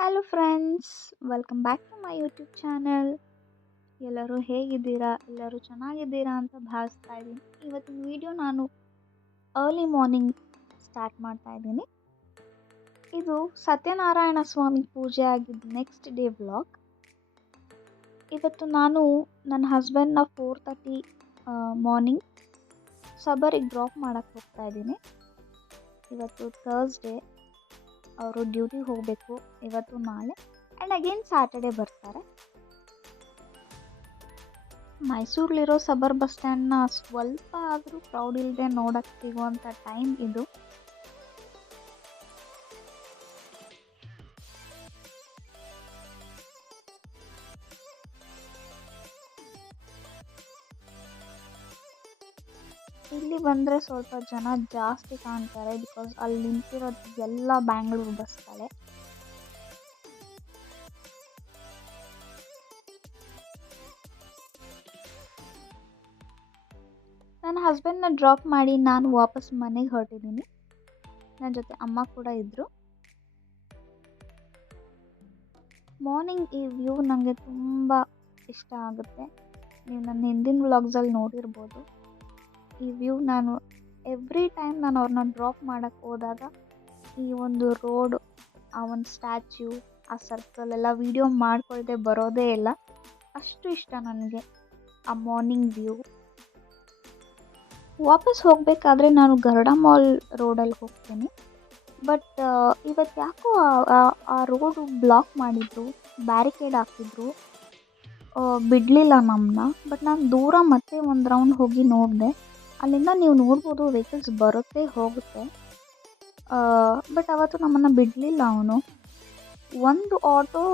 Hello friends, welcome back to my YouTube channel. ಎಲ್ಲರೂ ಹೇಗಿದ್ದೀರಾ? ಎಲ್ಲರೂ ಚೆನ್ನಾಗಿದ್ದೀರಾ ಅಂತ ಭಾವಿಸ್ತಾ ಇದ್ದೀನಿ. ಇವತ್ತಿನ ವಿಡಿಯೋ ನಾನು ಅರ್ಲಿ ಮಾರ್ನಿಂಗ್ ಸ್ಟಾರ್ಟ್ ಮಾಡ್ತಾ ಇದ್ದೀನಿ. ಇದು ಸತ್ಯನಾರಾಯಣ ಸ್ವಾಮಿ ಪೂಜೆ ಆಗಿದ್ದು ನೆಕ್ಸ್ಟ್ ಡೇ ವ್ಲಾಗ್. ಇವತ್ತು ನಾನು ನನ್ನ ಹಸ್ಬೆಂಡ್ನ 4:30 ಮಾರ್ನಿಂಗ್ ಸಬರಿಗೆ ಡ್ರಾಪ್ ಮಾಡೋಕ್ಕೆ ಹೋಗ್ತಾ ಇದ್ದೀನಿ. ಇವತ್ತು ಥರ್ಸ್ಡೇ, ಅವರು ಡ್ಯೂಟಿಗೆ ಹೋಗಬೇಕು ಇವತ್ತು ನಾಳೆ, ಆ್ಯಂಡ್ ಅಗೇನ್ ಸ್ಯಾಟರ್ಡೆ ಬರ್ತಾರೆ. ಮೈಸೂರಲ್ಲಿರೋ ಸಬರ್ ಬಸ್ ಸ್ಟ್ಯಾಂಡ್ನ ಸ್ವಲ್ಪ ಆದರೂ ಕ್ರೌಡ್ ಇಲ್ಲದೆ ನೋಡೋಕ್ಕೆ ಸಿಗುವಂಥ ಟೈಮ್ ಇದು. ಇಲ್ಲಿ ಬಂದರೆ ಸ್ವಲ್ಪ ಜನ ಜಾಸ್ತಿ ಕಾಣ್ತಾರೆ, ಬಿಕಾಸ್ ಅಲ್ಲಿ ನಿಂತಿರೋದು ಎಲ್ಲ ಬ್ಯಾಂಗ್ಳೂರು ಬಸ್ಗಳೇ. ನನ್ನ ಹಸ್ಬೆಂಡ್ನ ಡ್ರಾಪ್ ಮಾಡಿ ನಾನು ವಾಪಸ್ ಮನೆಗೆ ಹೊರಟಿದ್ದೀನಿ. ನನ್ನ ಜೊತೆ ಅಮ್ಮ ಕೂಡ ಇದ್ದರು. ಮಾರ್ನಿಂಗ್ ಈ ವ್ಯೂ ನನಗೆ ತುಂಬ ಇಷ್ಟ ಆಗುತ್ತೆ. ನೀವು ನನ್ನ ಹಿಂದಿನ ವ್ಲಾಗ್ಸಲ್ಲಿ ನೋಡಿರ್ಬೋದು. ಈ ವ್ಯೂ ನಾನು ಎವ್ರಿ ಟೈಮ್ ನಾನು ಅವ್ರನ್ನ ಡ್ರಾಪ್ ಮಾಡೋಕ್ಕೆ ಹೋದಾಗ ಈ ಒಂದು ರೋಡ್, ಆ ಒಂದು ಸ್ಟ್ಯಾಚ್ಯೂ, ಆ ಸರ್ಕಲ್ ಎಲ್ಲ ವೀಡಿಯೋ ಮಾಡ್ಕೊಳ್ದೆ ಬರೋದೇ ಇಲ್ಲ. ಅಷ್ಟು ಇಷ್ಟ ನನಗೆ ಆ ಮಾರ್ನಿಂಗ್ ವ್ಯೂ. ವಾಪಸ್ ಹೋಗಬೇಕಾದ್ರೆ ನಾನು ಗರುಡ ಮಾಲ್ ರೋಡಲ್ಲಿ ಹೋಗ್ತೀನಿ. ಬಟ್ ಇವತ್ತು ಯಾಕೋ ಆ ರೋಡು ಬ್ಲಾಕ್ ಮಾಡಿದ್ರು, ಬ್ಯಾರಿಕೇಡ್ ಹಾಕಿದ್ರು, ಬಿಡಲಿಲ್ಲ ನಮ್ಮನ್ನ. ಬಟ್ ನಾನು ದೂರ ಮತ್ತೆ ಒಂದು ರೌಂಡ್ ಹೋಗಿ ನೋಡಿದೆ. ಅಲ್ಲಿಂದ ನೀವು ನೋಡ್ಬೋದು ವೆಹಿಕಲ್ಸ್ ಬರುತ್ತೆ ಹೋಗುತ್ತೆ. ಬಟ್ ಅವತ್ತು ನಮ್ಮನ್ನು ಬಿಡಲಿಲ್ಲ ಅವನು. ಒಂದು ಆಟೋ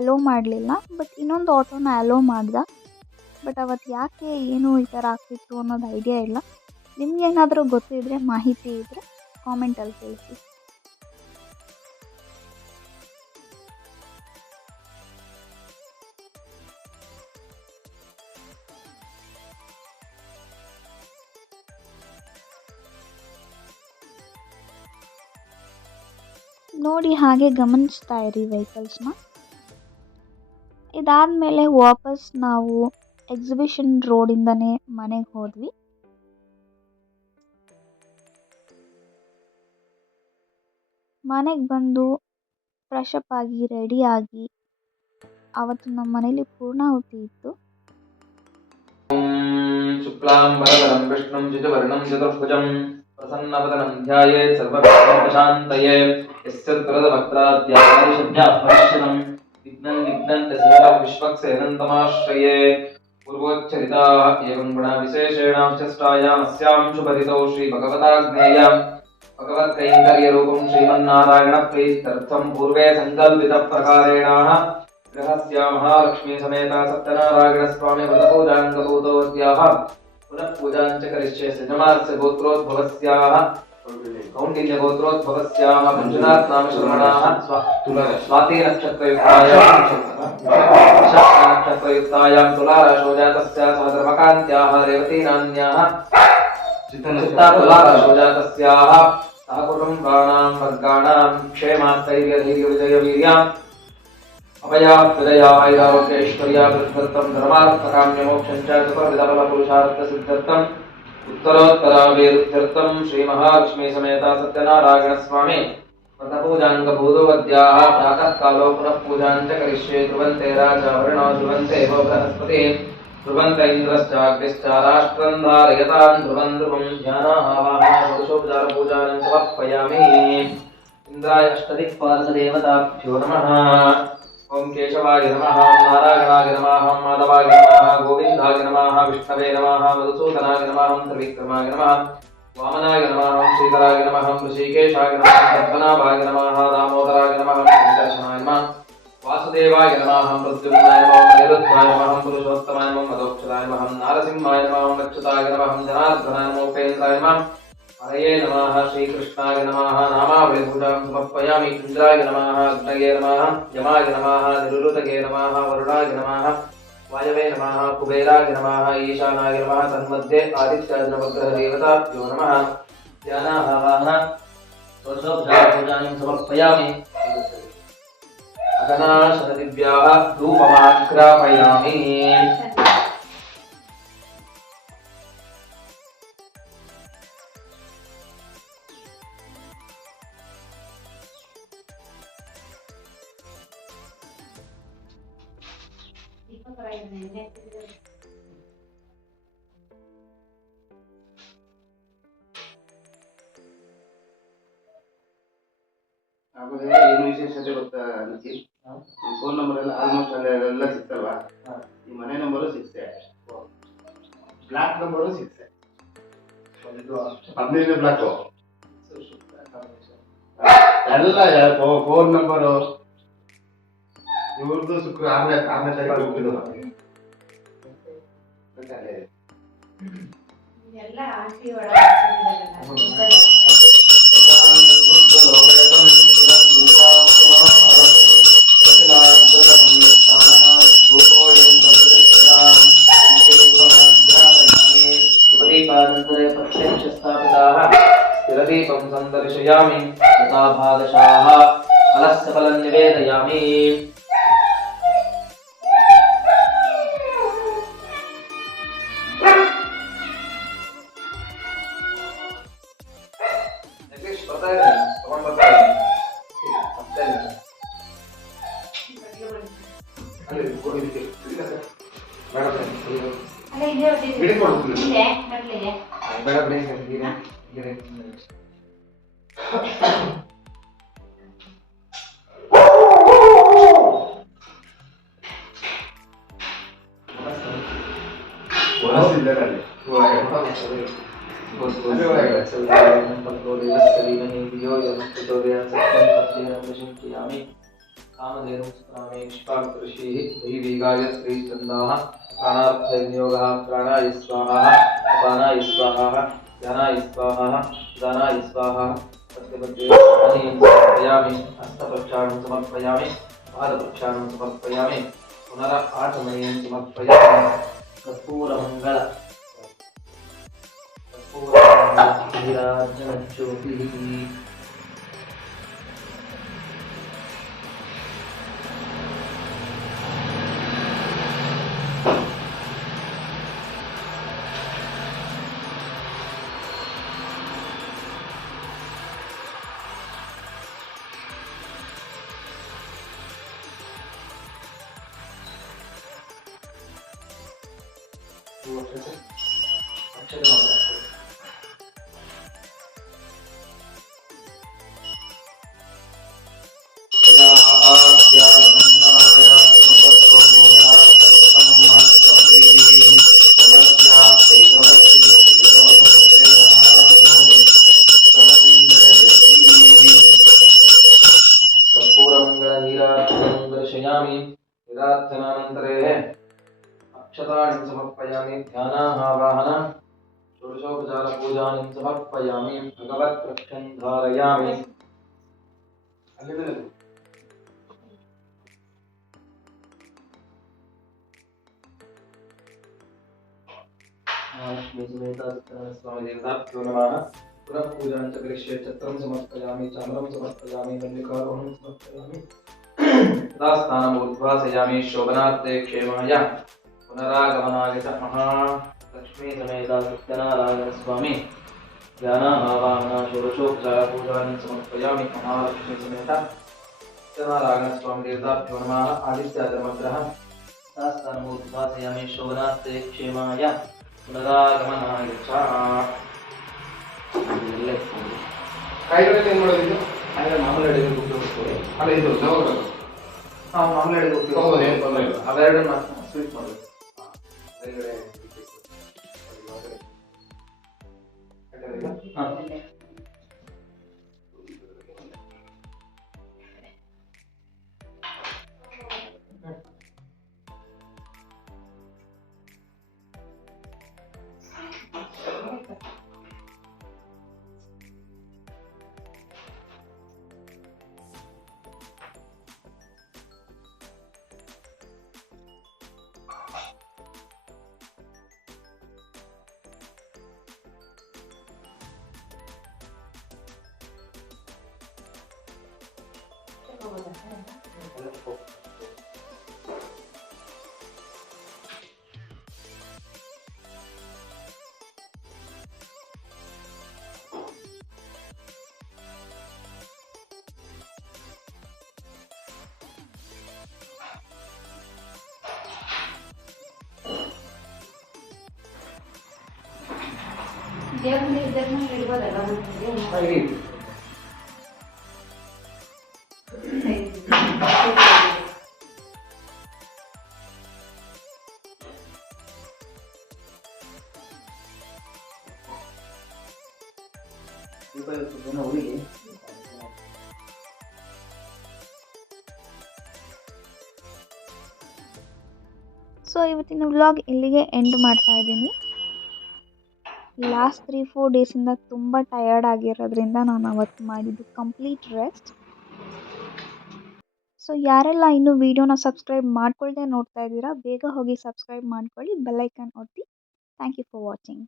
ಅಲೋ ಮಾಡಲಿಲ್ಲ, ಬಟ್ ಇನ್ನೊಂದು ಆಟೋನ ಅಲೋ ಮಾಡ್ದ. ಬಟ್ ಅವತ್ತು ಯಾಕೆ ಏನು ಈ ಥರ ಆಗ್ತಿತ್ತು ಅನ್ನೋದು ಐಡಿಯಾ ಇಲ್ಲ. ನಿಮ್ಗೇನಾದರೂ ಗೊತ್ತಿದ್ರೆ, ಮಾಹಿತಿ ಇದ್ದರೆ ಕಾಮೆಂಟಲ್ಲಿ ತಿಳಿಸಿ. ನೋಡಿ, ಹಾಗೆ ಗಮನಿಸ್ತಾ ಇರಿ ವೆಹಿಕಲ್ಸ್ನ. ಇದಾದಮೇಲೆ ವಾಪಸ್ ನಾವು ಎಕ್ಸಿಬಿಷನ್ ರೋಡಿಂದನೇ ಮನೆಗೆ ಹೋದ್ವಿ. ಮನೆಗೆ ಬಂದು ಫ್ರೆಶ್ ಅಪ್ ಆಗಿ ರೆಡಿಯಾಗಿ, ಅವತ್ತು ನಮ್ಮ ಮನೇಲಿ ಪೂರ್ಣಾಹುತಿ ಇತ್ತು. ಶುಕ್ಲಾಂಬರಧರಂ ವಿಷ್ಣುಂ ಶಶಿವರ್ಣಂ ಚತುರ್ಭುಜಂ ಪ್ರಸನ್ನವದನಂ ಧ್ಯಾಯೇತ್ ಸರ್ವವಿಘ್ನೋಪಶಾಂತಯೇ ಯಸ್ಯ ತ್ವರದವಕ್त्राद्यापरिशुद्ध्यापरिशनं विघ्नं विघ्नन्ति सर्वं विश्वक्सेनन्तमाश्रये पूर्वोच्चरिताः एवं गुणविशेषेणां चष्टायामस्यां शुभरितौ श्रीभगवताग्नेयां भगवत्कैङ्कर्यरूपं श्रीमन्नारायणप्रीत्यर्थं पूर्वे सङ्कल्पितप्रकारेणाः गृहस्य महालक्ष्मी समेत सत्यनारायणस्वामी व्रतपूजाङ्गभूतोऽद्याः पुनः पूजां च करिष्ये। सजमास्य गोत्रोद्भवस्याः कौण्डिन्यगोत्रोद्भवस्याः मंजुनाथ नाम श्रवणाः स्वाति नक्षत्रयुक्तायां तुलाराशो जातस्याः समधर्मकान्त्याः रेवती नाम्न्याः चित्ता तुलाराशो जातस्याः सह कुटुम्बानां वर्गाणां क्षेमास्थैर्यधैर्यविजयवीर्याम् अभया ऐरारोग्य ऐश्वर्या वृद्धर्थं धर्मार्थकाम्यमोक्षं च चतुर्विधफलपुरुषार्थसिद्ध्यर्थम् उत्तरोत्तराभिवृद्ध्यर्थं श्रीमहालक्ष्मी समेत सत्यनारायणस्वामी व्रतपूजाङ्गभूतोऽद्याः प्रातःकालो पुनः पूजां च करिष्ये। ध्रुवन्ते राजा वरुणो ध्रुवन्ते वो बृहस्पतिः ध्रुवन्त इन्द्रश्चाग्निश्च राष्ट्रं धारयतां ध्रुवं ध्रुवं ध्यानावाहना षोडशोपचारपूजां समर्पयामि। इन्द्राय अष्टदिक्पालकदेवताभ्यो नमः। ओं केशवाय नमः, नारायणाय नमः, माधवाय नमः, गोविन्दाय नमः, विष्णवे नमः, मधुसूदनाय नमः, त्रिविक्रमाय नमः, वामनाय नमः, श्रीधराय नमः, ऋषिकेशाय नमः, पद्मनाभाय नमः, दामोदराय नमः, संकर्षणाय नमः, वासुदेवाय नमः, प्रद्युम्नाय नमः, अनिरुद्धाय नमः, पुरुषोत्तमाय नमः, मदोक्षराय नमः, नारसिंहाय नमः, अच्युताय नमः, जनार्दनाय नमः, उपेन्द्राय नमः, हरये नमः, श्रीकृष्णाय नमः, नामावलिभूषां समर्पयामि। इन्द्राय नमः, अग्नये नमः, यमाय नमः, निरुतगे नमः, वरुणाय नमः, वायवे नमः, कुबेराय नमः, ईशानाय नमः, तन्मध्ये आदित्याय नवग्रहदेवताभ्यो नमः। ध्यानावाहन षोडशोपचारपूजां समर्पयामि। गणाशतदिव्याः धूपमाग्रापयामि। ಆಮೇಲೆ ಏನು ವಿಶೇಷತೆ ಗೊತ್ತಾ ನಿಖಿಲ್? ಈ ಫೋನ್ ನಂಬರ್ ಎಲ್ಲ ಆಲ್ಮೋಸ್ಟ್ ಅಲ್ಲೆಲ್ಲ ಸಿಗ್ತಲ್ವಾ? ಈ ಮನೆ ನಂಬರು ಸಿಕ್ಸೆ, ಬ್ಲಾಕ್ ನಂಬರು ಸಿಕ್ಸೆ, 15 ಬ್ಲಾಕ್ ಎಲ್ಲ ಫೋನ್ ನಂಬರು ಇವ್ರದ್ದು ಶುಕ್ರ 6ನೇ ತಾರೀಕು ಹೋಗಿದ್ದು ಎಲ್ಲ ಆಂಟಿ स्थिरदीपं संदर्शयामि तथा भागशाः फलस्य फलं निवेदयामि। प्राणार्थनियोगः प्राणाय स्वाहा अपानाय स्वाहा ध्यानाय स्वाहा उदानाय स्वाहा मध्ये मध्ये पानीयं समर्पयामि हस्तप्रक्षालनं समर्पयामि पादप्रक्षालनं समर्पयामि पुनराचमनीयं समर्पयामि कर्पूरमङ्गल नीराजनज्योतिः अक्षतानि समर्पयामि ध्यानावाहन षोडशोपचार पूजानि समर्पयामि भगवत्पक्षं धारयामि महालक्ष्मी समेत स्वामी देवताभ्यो नमः पुनः पूजां च करिष्ये छत्रं समर्पयामि चामरं समर्पयामि मल्लिकारोहणं समर्पयामि तदा स्थानम् उद्वासयामि शोभनार्थे क्षेमाय पुनरागमनाय च महालक्ष्मी समेत सत्यनारायण स्वामी ध्यानावाहन षोडशोपचार पूजानि समर्पयामि महालक्ष्मी समेत सत्यनारायण स्वामी देवताभ्यो नमः आदित्यागमग्रह तदा स्थानम् उद्वासयामि शोभनार्थे क्षेमाय पुनरागमनाय च ಕಾಯಿಗಳು ಏನು ಮಾಡೋದಿದ್ದು? ಆದರೆ ಮಾಮೂಲಿ ಅಡುಗೆ ಉಪಯೋಗಿಸ್ತೀವಿ. ಅಲ್ಲ ಇದು ನವಗ್ರಹ ಮಾಮೂಲಿ ಅಡುಗೆ ಹೌದು, ಏನು ತೊಂದರೆ ಇಲ್ಲ. ಅವೆರಡು ಮಾತ್ರ ಸ್ವೀಟ್ ಮಾಡೋದು. ಹಾ. ಇರಿ. ಸೊ ಇವತ್ತಿನ ವ್ಲಾಗ್ ಇಲ್ಲಿಗೆ ಎಂಡ್ ಮಾಡ್ತಾ ಇದ್ದೀನಿ. ಲಾಸ್ಟ್ 3-4 ಡೇಸಿಂದ ತುಂಬ ಟಯರ್ಡ್ ಆಗಿರೋದ್ರಿಂದ ನಾನು ಅವತ್ತು ಮಾಡಿದ್ದು ಕಂಪ್ಲೀಟ್ ರೆಸ್ಟ್. ಸೊ ಯಾರೆಲ್ಲ ಇನ್ನೂ ವೀಡಿಯೋನ ಸಬ್ಸ್ಕ್ರೈಬ್ ಮಾಡ್ಕೊಳ್ದೆ ನೋಡ್ತಾ ಇದ್ದೀರಾ, ಬೇಗ ಹೋಗಿ ಸಬ್ಸ್ಕ್ರೈಬ್ ಮಾಡ್ಕೊಳ್ಳಿ, ಬೆಲ್ಲೈಕನ್ ಒತ್ತಿ. Thank you for watching.